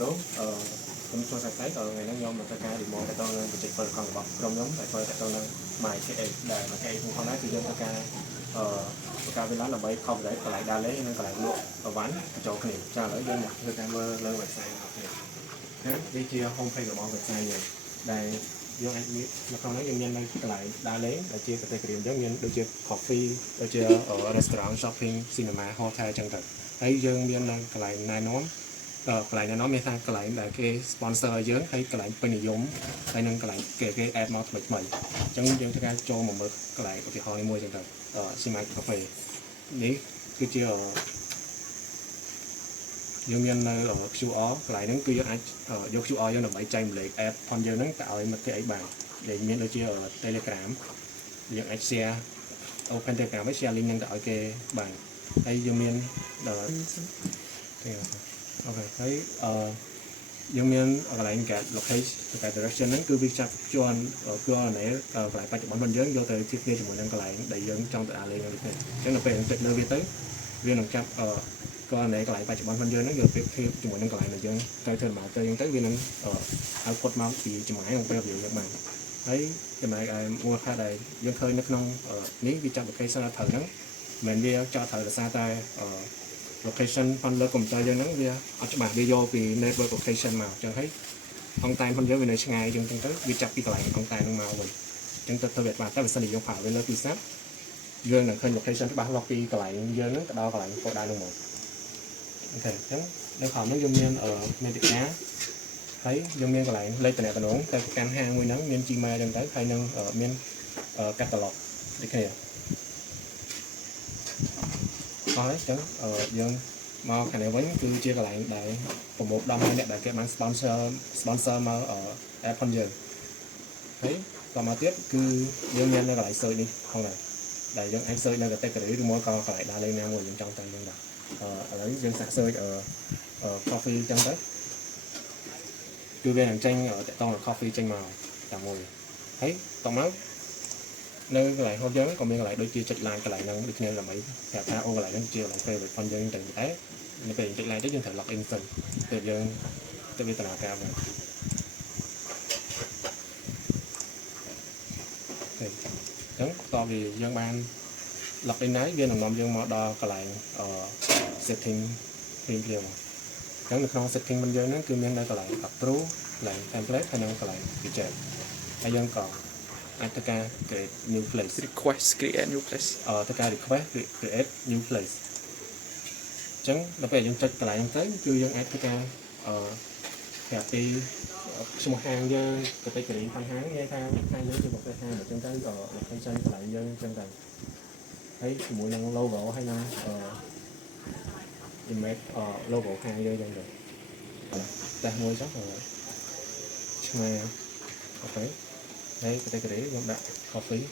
Pro ខ្ញុំចូលសាច់ក៏ថ្ងៃហ្នឹងខ្ញុំមកធ្វើការ demo ទៅដល់បច្ចេកវិទ្យារបស់ក្រុមខ្ញុំតែធ្វើទៅដល់ MyKX ដែល MyKX ផងដែរគឺយើងធ្វើការបង្កើតវាឡើងដើម្បី cover កន្លែងដើរលេងនិងកន្លែងលក់អីវ៉ាន់បញ្ចូលគ្នាចាឥឡូវយើងមកធ្វើការមើលលើ website របស់គ្នាហ្នឹងវាជា home page របស់ website យើងដែលយើងអាចមាននៅក្នុងហ្នឹងយើងមាននៅកន្លែងដើរលេងដែលជា category អញ្ចឹងមានដូចជា coffee ដូចជា restaurant shopping cinema hotel អញ្ចឹងទៅហើយយើងមាននៅកន្លែងណែនាំកន្លែងណែនាំមានថាកន្លែងដែលគេ sponsor ឲ្យយើងហើយកន្លែងពេញនិយមហើយនឹងកន្លែងគេ add មកថ្មីថ្មីអញ្ចឹងយើងធ្វើការចូលមកមើលកន្លែងឧទាហរណ៍មួយអញ្ចឹងទៅSimai Cafe នេះគឺជាយើងមាននៅ QR កន្លែងហ្នឹងគឺយើងអាចយក QR យើងដើម្បីចែកម្លែក app ផងយើងហ្នឹងទៅឲ្យមិត្តភក្តិអីបានដែលមានដូចជា Telegram យើងអាច share open Telegram ហើយ share link ហ្នឹងទៅឲ្យគេបានហើយយើងមានអូខេហើយយើងមានកន្លែងកាត់ location កាត់ direction ហ្នឹងគឺវាចាប់ជាន់គឺអនឡាញកន្លែងបច្ចុប្បន្នរបស់យើងយកទៅជិះគ្នាជាមួយនឹងកន្លែងដែលយើងចង់ទៅដើរលេងនៅនេះអញ្ចឹងដល់ពេលទៅលើវាទៅវានឹងចាប់កន្លែងបច្ចុប្បន្នរបស់យើងហ្នឹងយកទៅធៀបជាមួយនឹងកន្លែងដែលយើងត្រូវធ្វើមកទៅអញ្ចឹងទៅវានឹងoutput មកពីចម្ងាយនឹងពេលយើងបានហើយចំណែកឯមូលហេតុដែលយើងឃើញនៅក្នុងនេះវាចាប់ location ត្រូវហ្នឹងមិនមែនវាចោតត្រូវដោយសារតែlocation ផងលើកុំព្យូទ័រយើងហ្នឹងវាអត់ច្បាស់វាយកពី network location មកអញ្ចឹងហើយអង្គតែនផងយើងវានៅឆ្ងាយអញ្ចឹងទៅវាចាប់ពីកន្លែងអង្គតែនហ្នឹងមកវិញអញ្ចឹងទៅធ្វើវាបានតែបើសិនជាយើងប្រើវាលើទូរស័ព្ទយើងនឹងឃើញ location ច្បាស់លាស់ពីកន្លែងយើងហ្នឹងទៅដល់កន្លែងកោដៅហ្នឹងមកអូខេអញ្ចឹងនៅខាងនេះយើងមានមេតិកាហើយយើងមានកន្លែងលេខតំណែងទៅកាន់ហាងមួយហ្នឹងមាន Gmail អញ្ចឹងទៅហើយនឹងមាន catalog ដូចគ្នាអរអញ្ចឹងយើងមកខាងនេះវិញគឺជាកន្លែងដែលប្រមូលដំអ្នកដែលគេបាន sponsor មក app ផងយើងហើយតមកទៀតគឺយើងមាននៅកន្លែង search នេះផងដែរដែលយើងអាច search នៅ category ឬមកក៏កន្លែងដើរលេងណាមួយយើងចង់ទៅយើងដែរឥឡូវយើងសាក search coffee អញ្ចឹងទៅគឺវានឹងចេញតកតង coffee ចេញមកតែមួយហើយតមកនៅកន្លែងហូបយើងក៏មានកន្លែងដូចជាចុច like កន្លែងហ្នឹងដូចគ្នាដើម្បីប្រាប់ថាអូកន្លែងហ្នឹងជាកន្លែង favorite ផងយើងតែនៅពេលចុច like ទៅយើងត្រូវ log in សិនពេលយើងទៅវាដំណើរការមកអញ្ចឹងតោះវាយើងបាន log in ហើយវានឹងនាំយើងមកដល់កន្លែងsetting ភ្លាមៗអញ្ចឹងនៅក្នុង setting របស់យើងហ្នឹងគឺមាននៅកន្លែង approve កន្លែង template ហើយនិងកន្លែង widget ហើយយើងក៏អាចធ្វើការ create new place request create new place ធ្វើការ request create new place អញ្ចឹងដល់ពេលយើងចុចកន្លែងហ្នឹងទៅគឺយើងអាចធ្វើការប្រាប់ពីឈ្មោះហាងយើង category ខាងហាងនិយាយថាហាងយើងជាប្រភេទហាងអញ្ចឹងទៅក៏ location កន្លែងយើងអញ្ចឹងទៅហើយជាមួយនឹង logo ហើយនឹងimage logo ហាងយើងអញ្ចឹងទៅតែមួយចុះឆ្ងាយអូខេហើយ category ខ្ញុំដាក់ coffee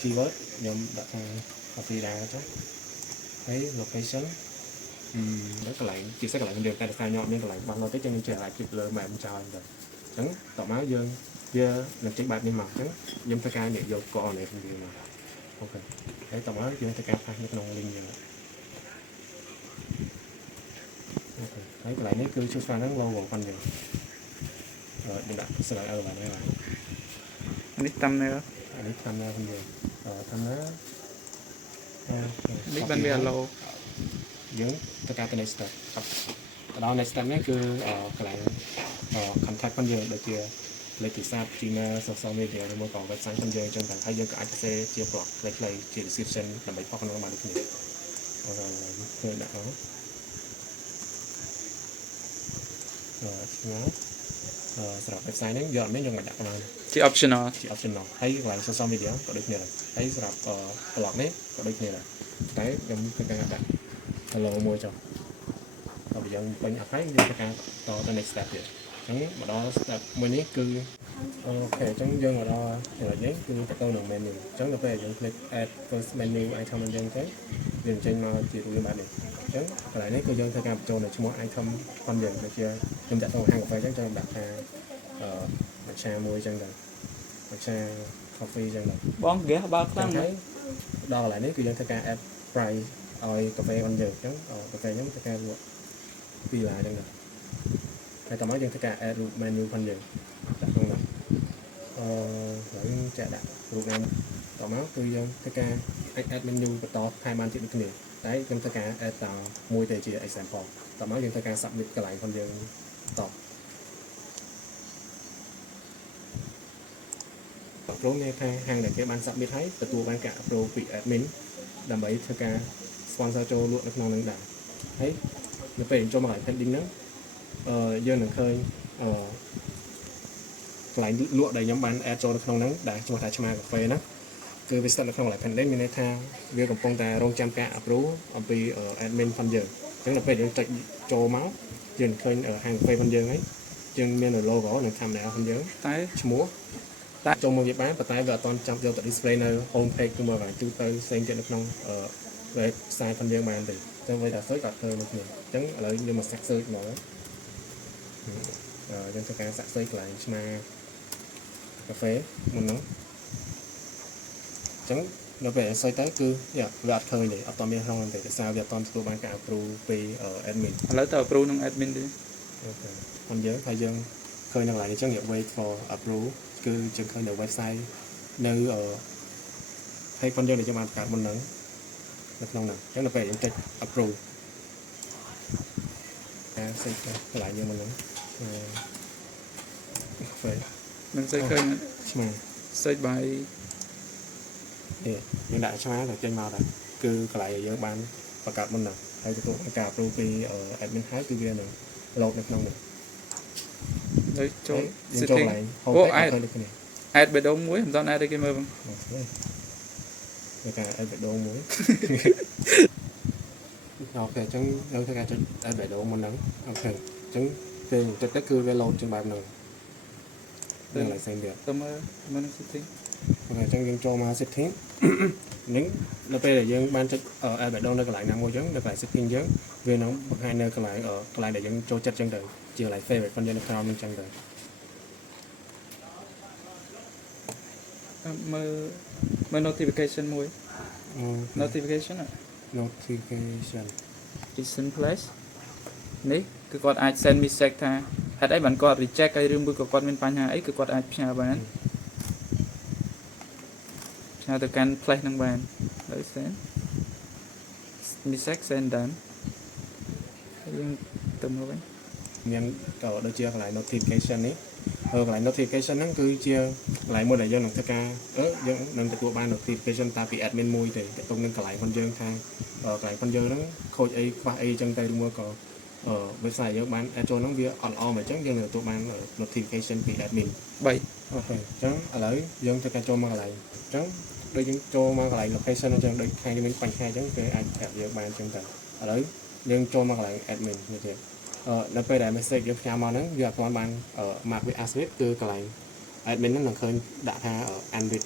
keyword ខ្ញុំដាក់ថា coffee ដែរចុះហើយ location ដល់កន្លែងជាសិស្សកន្លែងយើងតែថាខ្ញុំអត់មានកន្លែងបាត់នោះទេចឹងខ្ញុំចេះអាចគិតលើ map ចោលទៅអញ្ចឹងតមកយើងវានឹងចេញបែបនេះមកអញ្ចឹងខ្ញុំធ្វើការយក coordinate របស់វាមកអូខេហើយតមកយើងធ្វើការផាសនៅក្នុង link យើងអូខេហើយកន្លែងនេះគឺជួយស្គាល់ហ្នឹង logo ផងយើងយើងដាក់ស្លាយឲ្យបានហើយនេះ thumbnail នេះ thumbnail ផងយើងthumbnail នេះបានវា logo យើងធ្វើការទៅ next step ដល់ next step នេះគឺកន្លែង contact ផងយើងដូចជាលេខទូរស័ព្ទ Gmail social media ឬមកក៏ website ផងយើងអញ្ចឹងតែហើយយើងក៏អាចសរសេរជាប្រវត្តិខ្លីៗជា description ដើម្បីផុសក្នុងបានដូចគ្នាឃើញដាក់មកឆ្ងាយសម្រាប់ website នេះយកអត់មានយើងមិនដាក់បានជា optional ហើយកន្លែង social media ក៏ដូចគ្នាដែរហើយសម្រាប់ blog នេះក៏ដូចគ្នាដែរតែខ្ញុំធ្វើការដាក់ hello មួយចុះដល់យើងពេញអត់ហើយយើងធ្វើការតទៅ next step ទៀតអញ្ចឹងមកដល់ step មួយនេះគឺអូខេអញ្ចឹងយើងមកដល់ចំណុចនេះគឺទៅទៅនឹង menu អញ្ចឹងដល់ពេលយើង click add first menu item អញ្ចឹងទៅវាចេញមកជារូបបែបនេះអញ្ចឹងកន្លែងនេះគឺយើងធ្វើការបញ្ចូលនៅឈ្មោះ item ផងយើងដូចជាខ្ញុំដាក់ទៅហាងកាហ្វេអញ្ចឹងដាក់ថាmatcha មួយអញ្ចឹងទៅ matcha coffee អញ្ចឹងទៅបងហ្គេសបើខ្លាំងហើយដល់កន្លែងនេះគឺយើងធ្វើការ add price ឲ្យកាហ្វេផងយើងអញ្ចឹងកាហ្វេខ្ញុំធ្វើការលក់ ពីឡាចឹងដែរហើយតមកយើងធ្វើការ add រូប menu ផងយើងដាក់ក្នុងនោះហើយចាក់ដាក់រូបណាតមកគឺយើងធ្វើការ add menu បន្តថែមបានទៀតដូចគ្នាតែខ្ញុំធ្វើការ add តមួយទៅជា example តមកយើងធ្វើការ submit កន្លែងផងយើងតព្រមមានថាហាងដែលគេបាន submit ហើយទទួលបានការ approve ពី admin ដើម្បីធ្វើការ sponsor ចូលលក់នៅក្នុងនឹងដែរហើយនៅពេលចូលមកកន្លែង pending ហ្នឹងយើងនឹងឃើញកន្លែងលក់ដែលខ្ញុំបាន add ចូលនៅក្នុងហ្នឹងដែលឈ្មោះថាឆ្មាកាហ្វេហ្នឹងគឺវាស្ថិតនៅក្នុងកន្លែង pending មានន័យថាវាកំពុងតែរងចាំការ approve អំពី admin ផងយើងអញ្ចឹងដល់ពេលយើងចុចចូលមកយើងឃើញហាងកាហ្វេផងយើងហើយយើងមាន logo និង thumbnail ផងយើងតែឈ្មោះតែចូលមកវាបានប៉ុន្តែវាអត់ទាន់ចាំយកទៅ display នៅ home page គឺមកកន្លែងទូទៅផ្សេងទៀតនៅក្នុងwebsite ផងយើងបានទេអញ្ចឹងវាតែ search ក៏ឃើញដូចគ្នាអញ្ចឹងឥឡូវយើងមកសាក់ search មកយើងធ្វើការសាក់ search កន្លែងឆ្មាកាហ្វេមុនហ្នឹងអញ្ចឹងនៅពេល search ទៅគឺវាអត់ឃើញទេអត់ទាន់មានក្នុងហ្នឹងទេដោយសារវាអត់ទាន់ទទួលបានការ approve ពី admin ឥឡូវទៅ approve នឹង admin ទេអូខេផងយើងថាយើងឃើញនៅកន្លែងនេះអញ្ចឹង wait for approve គឺយើងឃើញនៅ website នៅpage ផងយើងដែលយើងបានបង្កើតមុនហ្នឹងនៅក្នុងហ្នឹងអញ្ចឹងនៅពេលយើងចុច approve ការសេចកន្លែងយើងមុនហ្នឹងកាហ្វេនឹងសេចឃើញឆ្មា search by យើងដាក់ឆ្មាទៅចេញមកដែរគឺកន្លែងដែលយើងបានបង្កើតមុនហ្នឹងហើយទទួលការ approve ពី admin ហើយគឺវានឹង load នៅក្នុងហ្នឹងទៅចូល setting អូ add បេះដូងមួយមិនដល់ add គេមើលបងវាការ add បេះដូងមួយអូខេអញ្ចឹងយើងធ្វើការចុច add បេះដូងមុនហ្នឹងអូខេអញ្ចឹងពេលចុចទៅគឺវា load ជាងបែបហ្នឹងនឹងឡើងផ្សេងទៀតទៅមើលនៅ setting អូខេអញ្ចឹងយើងចូលមក setting នឹងនៅពេលដែលយើងបានចុច add បេះដូងនៅកន្លែងណាមួយអញ្ចឹងនៅកន្លែង setting យើងវានឹងបង្ហាញនៅកន្លែងដែលយើងចូលចិត្តអញ្ចឹងទៅជាកន្លែង favorite ផងយើងនៅក្រោមនឹងអញ្ចឹងទៅមើល notification មួយ notification recent place នេះគឺគាត់អាច send message ថាហេតុអីបានគាត់ reject ហើយឬមួយក៏គាត់មានបញ្ហាអីគឺគាត់អាចផ្ញើបានផ្ញើទៅកាន់ place ហ្នឹងបានហើយ send message send done យើងទៅមើលវិញមានក៏ដូចជាកន្លែង notification នេះកន្លែង notification ហ្នឹងគឺជាកន្លែងមួយដែលយើងនឹងធ្វើការយើងនឹងទទួលបាន notification តាពី admin មួយទេទៅក្នុងកន្លែងផងយើងថាកន្លែងផងយើងហ្នឹងខូចអីខ្វះអីចឹងទៅឬមួយក៏ website យើងបាន add ចូលហ្នឹងវាអត់ល្អមកអញ្ចឹងយើងនឹងទទួលបាន notification ពី admin 3អូខេអញ្ចឹងឥឡូវយើងធ្វើការចូលមកកន្លែងអញ្ចឹងដូចយើងចូលមកកន្លែង location អញ្ចឹងដូចថ្ងៃនេះមានបញ្ហាអញ្ចឹងគេអាចប្រាប់យើងបានអញ្ចឹងទៅឥឡូវយើងចូលមកកន្លែង admin នេះទៀតនៅពេលដែល message យើងផ្ញើមកហ្នឹងវាអត់ទាន់បាន mark វា as read គឺកន្លែង admin ហ្នឹងនឹងឃើញដាក់ថា unread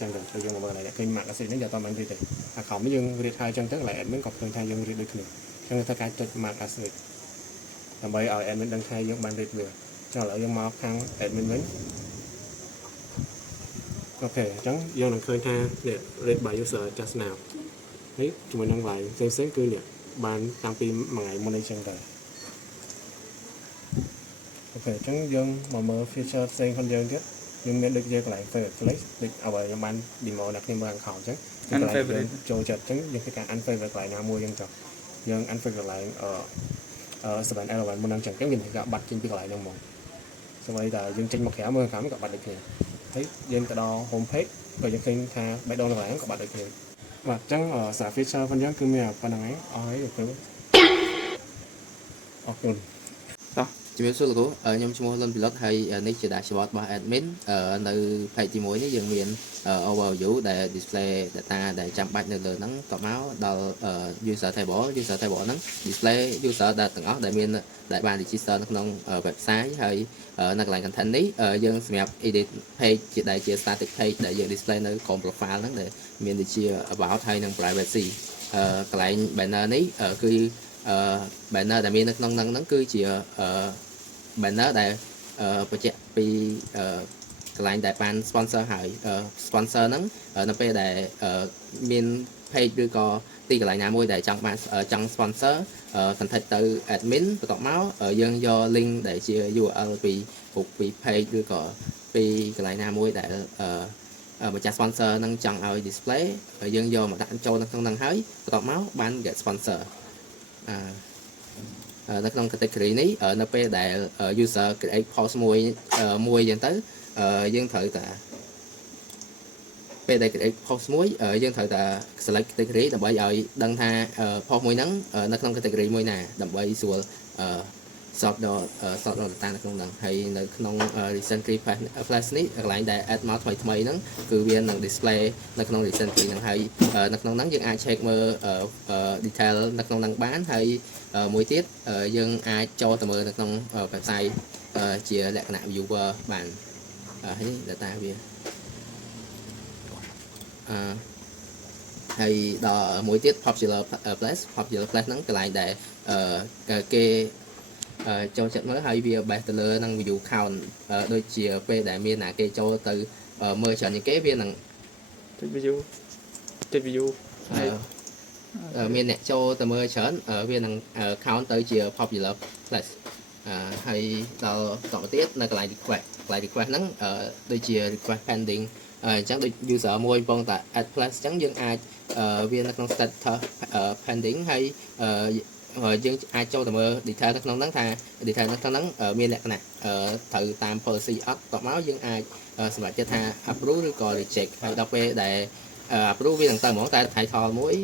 ចឹងទៅចូលយើងមកកន្លែងឃើញ mark message ហ្នឹងវាអត់ទាន់បាន read ទេអាក្រោមនេះយើង read ហើយអញ្ចឹងទៅកន្លែង admin ក៏ឃើញថាយើង read ដូចគ្នាអញ្ចឹងធ្វើការចុច mark as read ដើម្បីឲ្យ admin ដឹងថាយើងបាន read វាចុះឥឡូវយើងមកខាង admin វិញអូខេអញ្ចឹងយើងនឹងឃើញថានេះ read by user just now ហើយជាមួយនឹងកន្លែងផ្សេងៗគឺនេះបានតាំងពីមួយថ្ងៃមុនអីចឹងទៅអូខេអញ្ចឹងយើងមកមើល feature ផ្សេងផងយើងទៀតយើងមានដូចជាកន្លែង favorite place ដូចអ្វីខ្ញុំបាន demo ដាក់គ្នាមើលខាងក្រោមអញ្ចឹងចូលចិត្តអញ្ចឹងយើងធ្វើការ unfavorite កន្លែងណាមួយអញ្ចឹងយើង unfavorite កន្លែង7-Eleven មុនហ្នឹងអញ្ចឹងយើងមានការបាត់ចេញពីកន្លែងហ្នឹងហ្មងសូម្បីតែយើងចេញមកក្រៅមើលខាងក៏បាត់ដូចគ្នាហើយយើងទៅដល់ home page ក៏យើងឃើញថាបេះដូងកន្លែងហ្នឹងក៏បាត់ដូចគ្នាបាទអញ្ចឹងសារ feature ផងយើងគឺមានប៉ុណ្្នឹងហើយអស់ហើយទៅអរគុណជំរាបសួរលោកគ្រូខ្ញុំឈ្មោះលុនពីលុតហើយនេះជា dashboard របស់ admin នៅ page ទី1នេះយើងមាន overview ដែល display data ដែលចាំបាច់នៅលើហ្នឹងតមកដល់ user table ហ្នឹង display user ដែលទាំងអស់ដែលបាន register នៅក្នុង website ហើយនៅកន្លែង content នេះយើងសម្រាប់ edit page ដែលជា static page ដែលយើង display នៅក្រោម profile ហ្នឹងដែលមានដូចជា about ហើយនិង privacy កន្លែង banner នេះគឺ banner ដែលមាននៅក្នុងហ្នឹងគឺជា banner ដែលបញ្ជាក់ពីកន្លែងដែលបាន sponsor ហើយ sponsor ហ្នឹងនៅពេលដែលមាន page ឬក៏ ទីកន្លែងណាមួយដែលចង់បានចង់ sponsor contact ទៅ admin បន្ទាប់មកយើងយក link ដែលជា URL ពី page ឬក៏ពីកន្លែងណាមួយដែលម្ចាស់ sponsor នឹងចង់ឲ្យ display យើងយកមកដាក់ចូលនៅក្នុងហ្នឹងហើយបន្ទាប់មកបាន get sponsor នៅក្នុង category នេះនៅពេលដែល user create post មួយយ៉ាងទៅយើងត្រូវតែពេលដែល create post មួយយើងត្រូវតែ select category ដើម្បីឲ្យដឹងថា post មួយហ្នឹងនៅក្នុង category មួយណាដើម្បីស្រួលsort data នៅក្នុងហ្នឹងហើយនៅក្នុង recently flash នេះកន្លែងដែល add មកថ្មីហ្នឹងគឺវានឹង display នៅក្នុង recently ហ្នឹងហើយនៅក្នុងហ្នឹងយើងអាច check មើល detail នៅក្នុងហ្នឹងបានហើយមួយទៀតយើងអាចចូលទៅមើលនៅក្នុង website ជាលក្ខណៈ viewer បានហើយ data វាហើយដល់មួយទៀត popular place ហ្នឹងកន្លែងដែលគេចូលចិត្តមើលហើយវា base ទៅលើនឹង view count ដូចជាពេលដែលមានអ្នកគេចូលទៅមើលច្រើនជាងគេវានឹង view មានអ្នកចូលទៅមើលច្រើនវានឹង count ទៅជា popular place ហើយដល់តទៅទៀតនៅកន្លែង request ហ្នឹងដូចជា request pending អញ្ចឹងដូច user មួយកំពុងតែ add plus អញ្ចឹងយើងអាចវានៅក្នុង status pending ហើយយើងអាចចូលទៅមើល detail នៅក្នុងហ្នឹងថា detail នៅក្នុងហ្នឹងមានលក្ខណៈត្រូវតាម policy អត់តមកយើងអាចសម្រាប់ចិត្តថា approve ឬក៏ reject ហើយដល់ពេលដែល approve វានឹងទៅហ្មងតែ title មួយ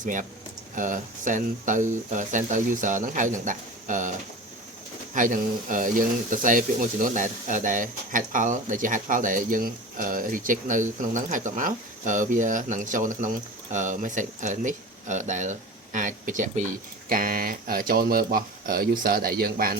សម្រាប់ send ទៅ user ហ្នឹងហើយនឹងដាក់ហើយនឹងយើងសរសេរពាក្យមួយចំនួនដែល head file ដែលជា head file ដែលយើង reject នៅក្នុងហ្នឹងហើយតមកវានឹងចូលនៅក្នុង message នេះដែលអាចបញ្ជាក់ពីការចូលមើលរបស់ user ដែលយើងបាន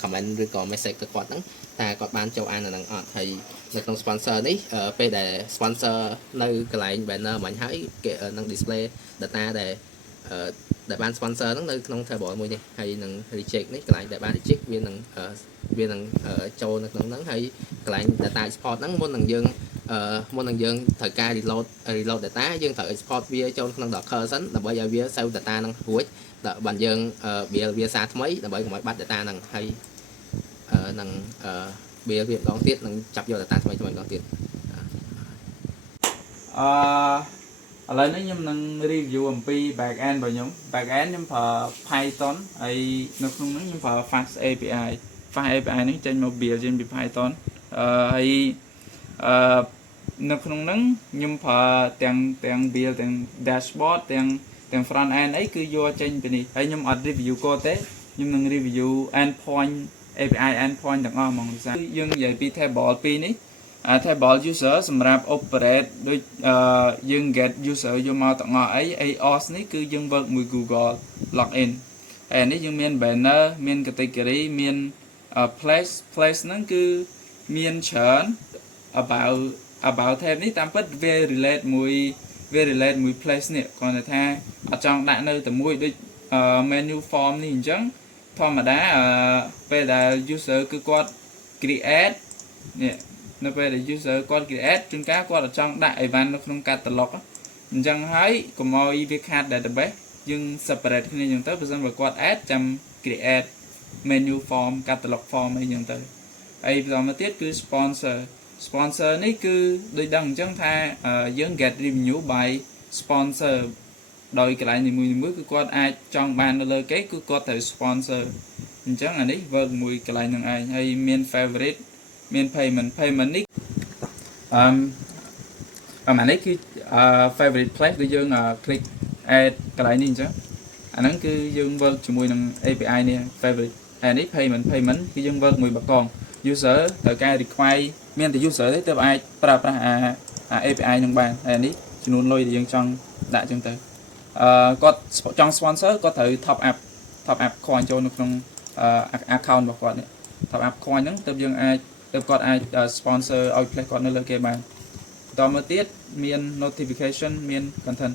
comment ឬក៏ message ទៅគាត់ហ្នឹងថាគាត់បានចូលអានហ្នឹងអត់ហើយនៅក្នុង sponsor នេះពេលដែល sponsor នៅកន្លែង banner មិញហើយគេនឹង display data ដែលបាន sponsor ហ្នឹងនៅក្នុង table មួយនេះហើយនឹង reject នេះកន្លែងដែលបាន reject វានឹងចូលនៅក្នុងហ្នឹងហើយកន្លែង data export ហ្នឹងមុននឹងយើងត្រូវការ reload data យើងត្រូវ export វាចូលក្នុង Docker សិនដើម្បីឲ្យវា save data ហ្នឹងរួចដល់បានយើង build វាសារថ្មីដើម្បីកុំឲ្យបាត់ data ហ្នឹងហើយនឹង build វាម្ដងទៀតនឹងចាប់យក data ថ្មីម្ដងទៀតឥឡូវនេះខ្ញុំនឹង review អំពី back end របស់ខ្ញុំ back end ខ្ញុំប្រើ Python ហើយនៅក្នុងនោះខ្ញុំប្រើ Fast API នេះចេញមក build ចេញពី Python ហើយនៅក្នុងហ្នឹងខ្ញុំប្រើទាំង build ទាំង dashboard ទាំង front end អីគឺយកចេញពីនេះហើយខ្ញុំអត់ review កូដទេខ្ញុំនឹង review endpoint API endpoint ទាំងអស់ហ្មងគឺយើងនិយាយពី table 2នេះtable user សម្រាប់ operate ដូចយើង get user យកមកទាំងអស់អី auth នេះគឺយើង work មួយ Google login ហើយនេះយើងមាន banner មាន category មាន place ហ្នឹងគឺមានច្រើន about tab នេះតាមពិតវា relate មួយ place នេះគាត់ថាអត់ចង់ដាក់នៅតែមួយដូច menu form នេះអញ្ចឹងធម្មតាពេលដែល user គឺគាត់ create នេះនៅពេលដែល user គាត់ create ជួនកាលគាត់អត់ចង់ដាក់ event នៅក្នុង catalog អញ្ចឹងហើយកុំឲ្យវាខាត database យើង separate គ្នាអញ្ចឹងទៅបើមិនបើគាត់ add ចាំ create menu form catalog form អីអញ្ចឹងទៅហើយបន្តមកទៀតគឺ sponsor នេះគឺដូចដឹងអញ្ចឹងថាយើង get revenue by sponsor ដោយកន្លែងនីមួយៗគឺគាត់អាចចង់បាននៅលើគេគឺគាត់ត្រូវ sponsor អញ្ចឹងអានេះ work មួយកន្លែងហ្នឹងឯងហើយមាន favorite មាន payment នេះអានេះគឺ favorite place គឺយើង click add កន្លែងនេះអញ្ចឹងអាហ្នឹងគឺយើង work ជាមួយនឹង API នេះ favorite ហើយនេះ payment គឺយើង work មួយបកង user ត្រូវការ require មានតែ user ទេទើបអាចប្រើប្រាស់ API នឹងបានហើយនេះចំនួនលុយដែលយើងចង់ដាក់អញ្ចឹងទៅគាត់ចង់ sponsor គាត់ត្រូវ top up coin ចូលនៅក្នុង account របស់គាត់នេះ top up coin ហ្នឹងទើបគាត់អាច sponsor ឲ្យ place គាត់នៅលើគេបានបន្តមកទៀតមាន notification មាន content